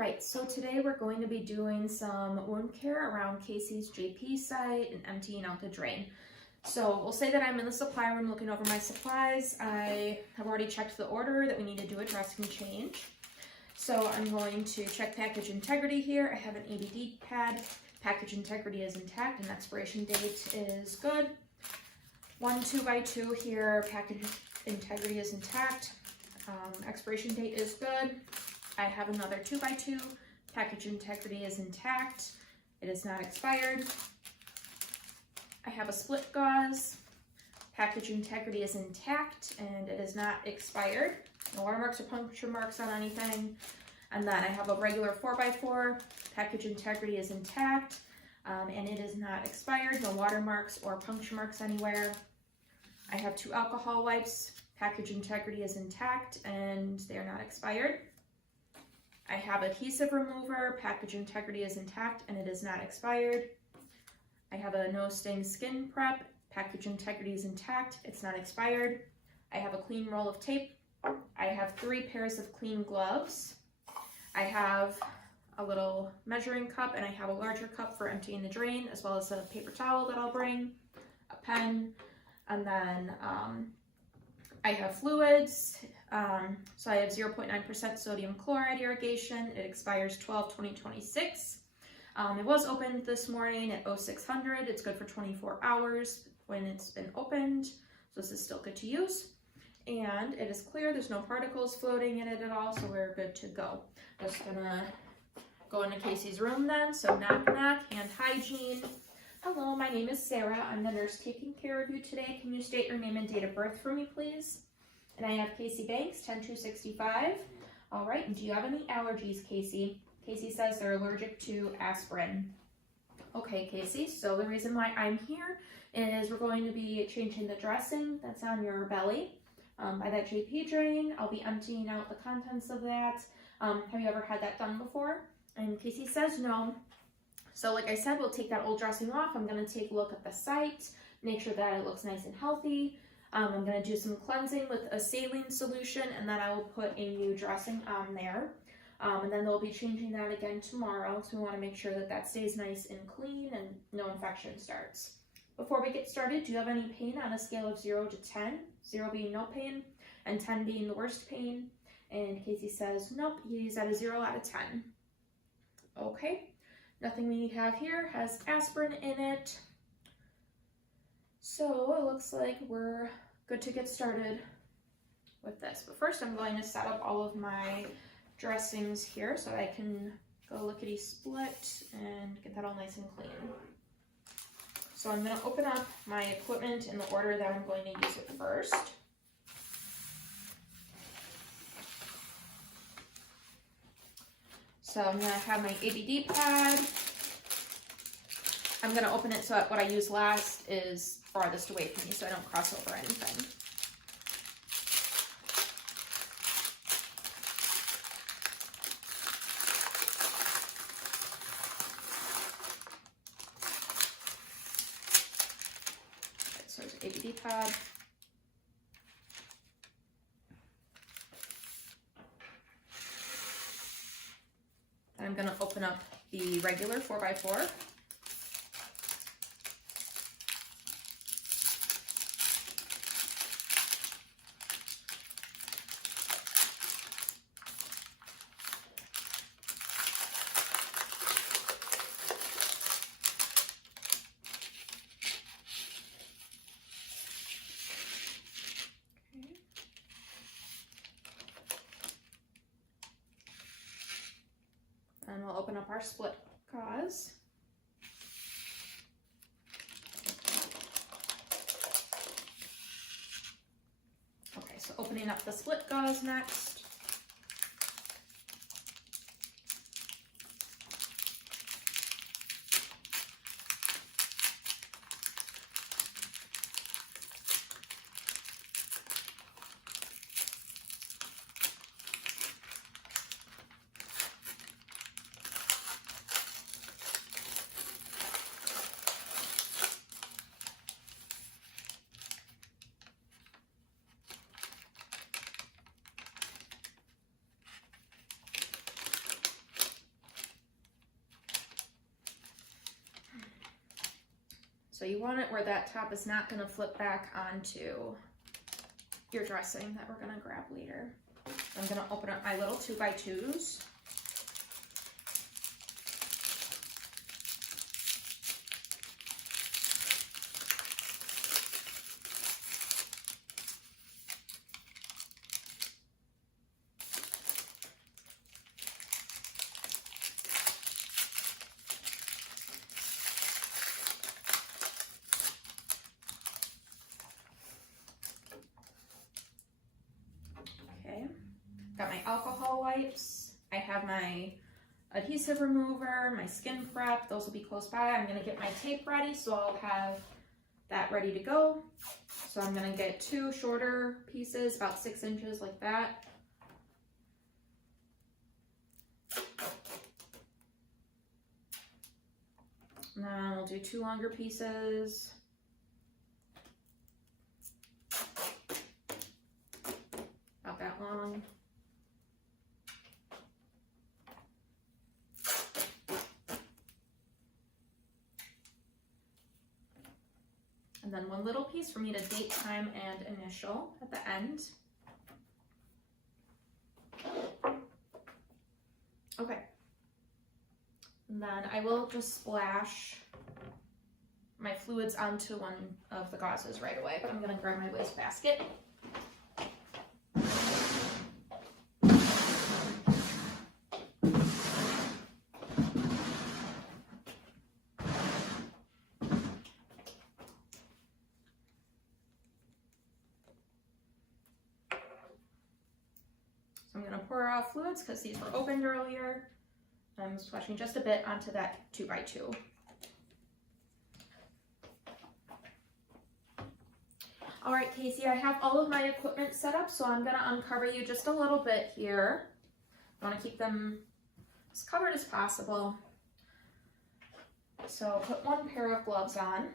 Alright, so today we're going to be doing some wound care around Casey's JP site and emptying out the drain. So we'll say that I'm in the supply room looking over my supplies. I have already checked the order that we need to do a dressing change. So I'm going to check package integrity here. I have an ABD pad. Package integrity is intact and expiration date is good. 1 2x2 here, package integrity is intact. Expiration date is good. I have another 2x2, package integrity is intact, it is not expired. I have a split gauze, package integrity is intact and it is not expired. No watermarks or puncture marks on anything. And then I have a regular 4x4, package integrity is intact and it is not expired. No watermarks or puncture marks anywhere. I have 2 alcohol wipes, package integrity is intact and they are not expired. I have adhesive remover, package integrity is intact and it is not expired. I have a no stain skin prep, package integrity is intact, it's not expired. I have a clean roll of tape. I have 3 pairs of clean gloves. I have a little measuring cup and I have a larger cup for emptying the drain, as well as a paper towel that I'll bring, a pen, and then I have fluids. So I have 0.9% sodium chloride irrigation. It expires 12/20/26. It was opened this morning at 0600. It's good for 24 hours when it's been opened. So this is still good to use. And it is clear, there's no particles floating in it at all, so we're good to go. Just gonna go into Casey's room then. So knock knock, hand hygiene. Hello, my name is Sarah. I'm the nurse taking care of you today. Can you state your name and date of birth for me, please? And I have Casey Banks, 10265. All right, and do you have any allergies, Casey? Casey says they're allergic to aspirin. Okay, Casey, so the reason why I'm here is we're going to be changing the dressing that's on your belly by that JP drain. I'll be emptying out the contents of that. Have you ever had that done before? And Casey says no. So like I said, we'll take that old dressing off. I'm going to take a look at the site, make sure that it looks nice and healthy. I'm going to do some cleansing with a saline solution, and then I will put a new dressing on there. And then they'll be changing that again tomorrow, so we want to make sure that that stays nice and clean and no infection starts. Before we get started, do you have any pain on a scale of 0 to 10? 0 being no pain, and 10 being the worst pain. And Casey says, nope, he's at a 0 out of 10. Okay, nothing we have here has aspirin in it. So it looks like we're good to get started with this. But first I'm going to set up all of my dressings here so I can go lickety split and get that all nice and clean. So I'm going to open up my equipment in the order that I'm going to use it first. So I'm going to have my ABD pad. I'm going to open it so that what I use last is farthest away from me so I don't cross over anything. Okay, so there's an ABD pad. And I'm going to open up the regular 4x4. And we'll open up our split gauze. Okay, so opening up the split gauze next. you want it where that top is not going to flip back onto your dressing that we're going to grab later. I'm going to open up my little 2x2s. Got my alcohol wipes. I have my adhesive remover, my skin prep. Those will be close by. I'm gonna get my tape ready, so I'll have that ready to go. So I'm gonna get 2 shorter pieces, about 6 inches like that. And then we'll do 2 longer pieces. About that long. And then 1 little piece for me to date, time, and initial at the end. Okay. And then I will just splash my fluids onto one of the gauzes right away, but I'm gonna grab my waste basket. I'm going to pour out fluids because these were opened earlier. I'm splashing just a bit onto that 2x2. All right, Casey, I have all of my equipment set up, so I'm going to uncover you just a little bit here. I want to keep them as covered as possible. So put 1 pair of gloves on.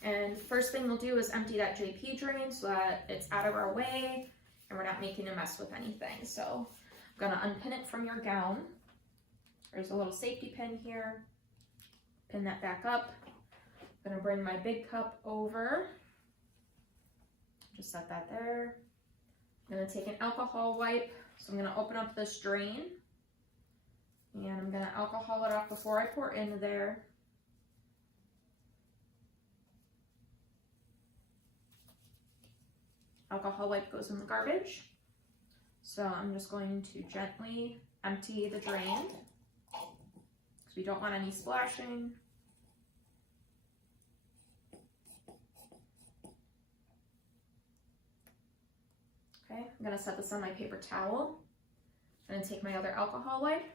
And first thing we'll do is empty that JP drain so that it's out of our way and we're not making a mess with anything. So I'm gonna unpin it from your gown. There's a little safety pin here. Pin that back up. I'm gonna bring my big cup over. Just set that there. I'm gonna take an alcohol wipe. So I'm gonna open up this drain and I'm gonna alcohol it off before I pour into there. Alcohol wipe goes in the garbage. So I'm just going to gently empty the drain because we don't want any splashing. Okay, I'm gonna set this on my paper towel. I'm gonna take my other alcohol wipe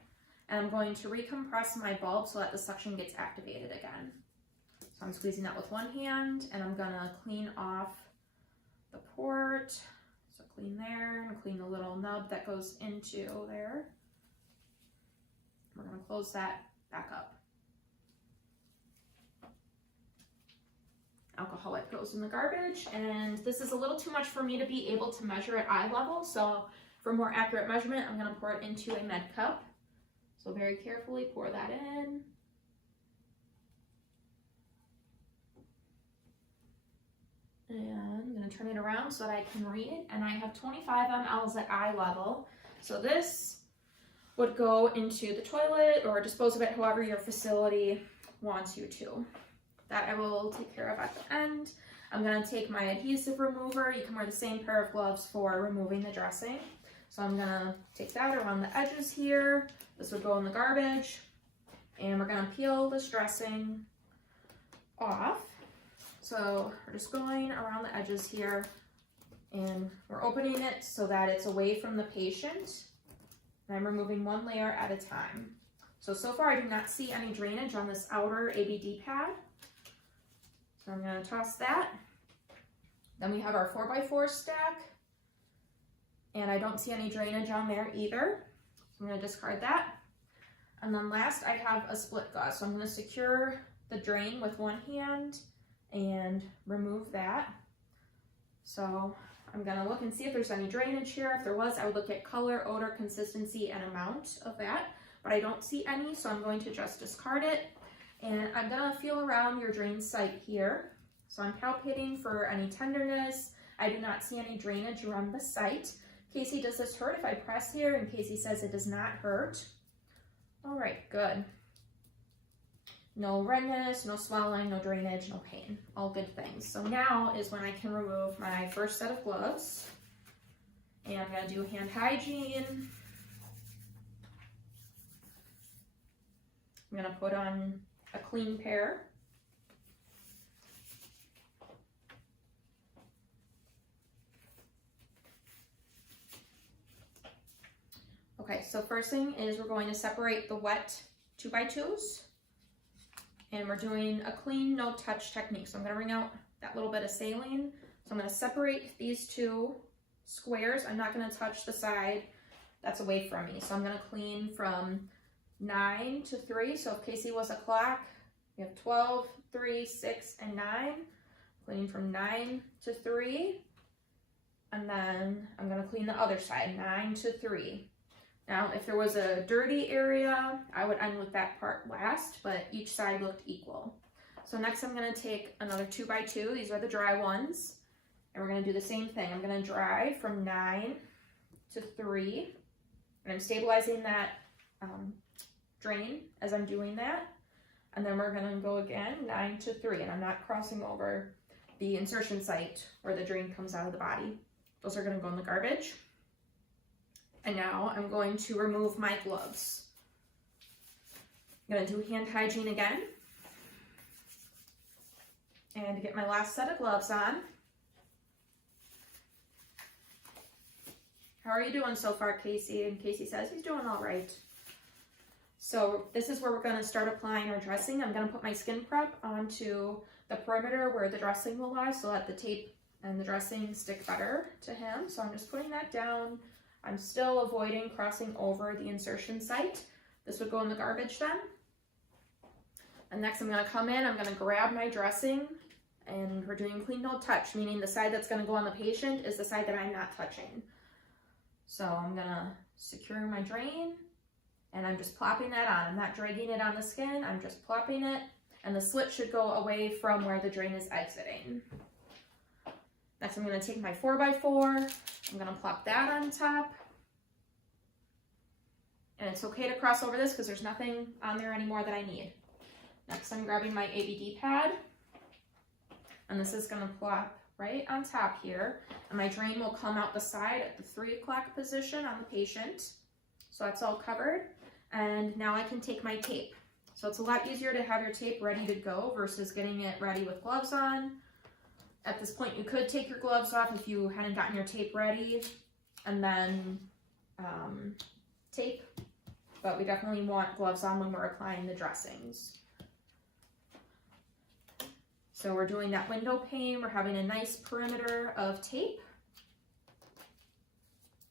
and I'm going to recompress my bulb so that the suction gets activated again. So I'm squeezing that with one hand and I'm gonna clean off the port. So clean there and clean the little nub that goes into there. We're gonna close that back up. Alcohol wipe goes in the garbage, and this is a little too much for me to be able to measure at eye level, so for more accurate measurement, I'm gonna pour it into a med cup. So very carefully pour that in. And I'm gonna turn it around so that I can read, and I have 25 mLs at eye level. So this would go into the toilet or dispose of it however your facility wants you to. That I will take care of at the end. I'm gonna take my adhesive remover. You can wear the same pair of gloves for removing the dressing. So I'm gonna take that around the edges here. This would go in the garbage. And we're gonna peel this dressing off. So we're just going around the edges here and we're opening it so that it's away from the patient. And I'm removing one layer at a time. So far I do not see any drainage on this outer ABD pad. So I'm gonna toss that. Then we have our 4x4 stack and I don't see any drainage on there either. So I'm gonna discard that. And then last I have a split gauze. So I'm gonna secure the drain with one hand and remove that. So I'm gonna look and see if there's any drainage here. If there was, I would look at color, odor, consistency, and amount of that. but I don't see any, so I'm going to just discard it. And I'm gonna feel around your drain site here. So I'm palpating for any tenderness. I do not see any drainage around the site. Casey, does this hurt if I press here? And Casey says it does not hurt. All right, good. No redness, no swelling, no drainage, no pain. All good things. So now is when I can remove my first set of gloves. And I'm gonna do hand hygiene. I'm gonna put on a clean pair. Okay, so first thing is we're going to separate the wet 2x2s, and we're doing a clean, no touch technique. So I'm gonna wring out that little bit of saline. So I'm gonna separate these two squares. I'm not gonna touch the side that's away from me. So I'm gonna clean from 9 to 3. So if Casey was a clock, we have 12, 3, 6, and 9. Cleaning from 9 to 3. And then I'm gonna clean the other side, 9 to 3. Now, if there was a dirty area, I would end with that part last, but each side looked equal. So next I'm gonna take another 2x2, these are the dry ones, and we're gonna do the same thing. I'm gonna dry from 9 to 3, and I'm stabilizing that drain as I'm doing that. And then we're gonna go again, 9 to 3, and I'm not crossing over the insertion site where the drain comes out of the body. Those are gonna go in the garbage. And now I'm going to remove my gloves. I'm gonna do hand hygiene again. And get my last set of gloves on. How are you doing so far, Casey? And Casey says he's doing all right. So this is where we're gonna start applying our dressing. I'm gonna put my skin prep onto the perimeter where the dressing will lie so that the tape and the dressing stick better to him. So I'm just putting that down. I'm still avoiding crossing over the insertion site. This would go in the garbage then. And next I'm gonna come in, I'm gonna grab my dressing, and we're doing clean, no touch, meaning the side that's gonna go on the patient is the side that I'm not touching. So I'm gonna secure my drain, and I'm just plopping that on. I'm not dragging it on the skin, I'm just plopping it, and the slit should go away from where the drain is exiting. Next, I'm gonna take my 4x4, I'm gonna plop that on top. And it's okay to cross over this because there's nothing on there anymore that I need. Next, I'm grabbing my ABD pad, and this is gonna plop right on top here. And my drain will come out the side at the 3 o'clock position on the patient. So that's all covered. And now I can take my tape. So it's a lot easier to have your tape ready to go versus getting it ready with gloves on. At this point, you could take your gloves off if you hadn't gotten your tape ready, and then tape, but we definitely want gloves on when we're applying the dressings. So we're doing that window pane, we're having a nice perimeter of tape.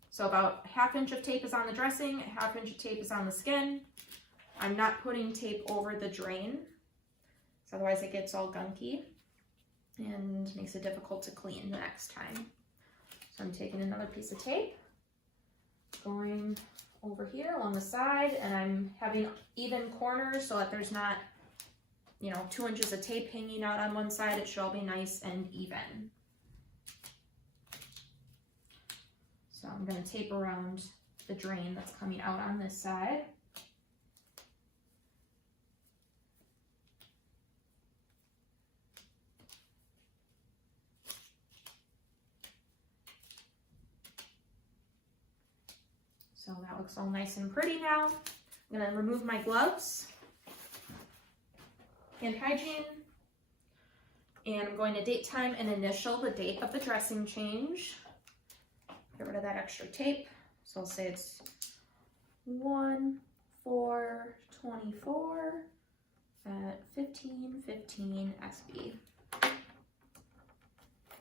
So about 1/2 inch of tape is on the dressing, 1/2 inch of tape is on the skin. I'm not putting tape over the drain, so otherwise it gets all gunky and makes it difficult to clean the next time. So I'm taking another piece of tape, going over here along the side, and I'm having even corners so that there's not, 2 inches of tape hanging out on one side. It should all be nice and even. So I'm going to tape around the drain that's coming out on this side. So that looks all nice and pretty now. I'm gonna remove my gloves, hand hygiene, and I'm going to date time and initial the date of the dressing change. Get rid of that extra tape. So I'll say it's 1/4/24 at 15:15 SB.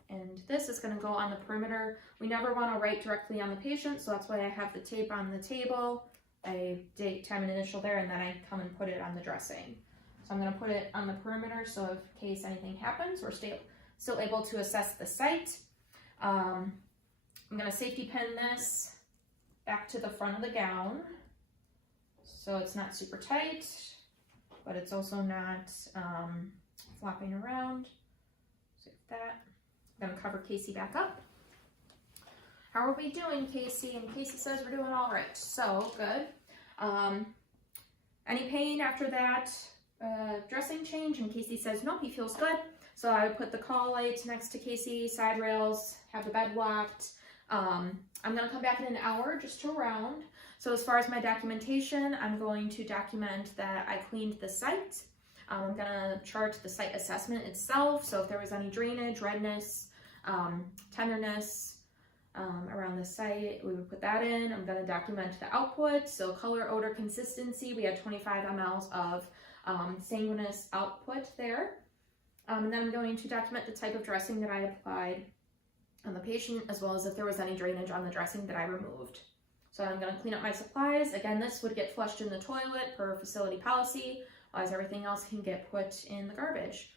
And this is going to go on the perimeter. We never want to write directly on the patient, so that's why I have the tape on the table. I date, time, and initial there, and then I come and put it on the dressing. So I'm going to put it on the perimeter, so in case anything happens, we're still able to assess the site. I'm going to safety pin this back to the front of the gown. So it's not super tight, but it's also not flopping around. Save that. I'm gonna cover Casey back up. How are we doing, Casey? And Casey says we're doing all right. So good. Any pain after that dressing change? And Casey says nope, he feels good. So I would put the call light next to Casey, side rails, have the bed locked. I'm gonna come back in an hour just to round. So as far as my documentation, I'm going to document that I cleaned the site. I'm gonna chart the site assessment itself. So if there was any drainage, redness, tenderness around the site, we would put that in. I'm gonna document the output. So color, odor, consistency. We had 25 mLs of sanguinous output there. And then I'm going to document the type of dressing that I applied on the patient, as well as if there was any drainage on the dressing that I removed. So I'm going to clean up my supplies. Again, this would get flushed in the toilet per facility policy, as everything else can get put in the garbage.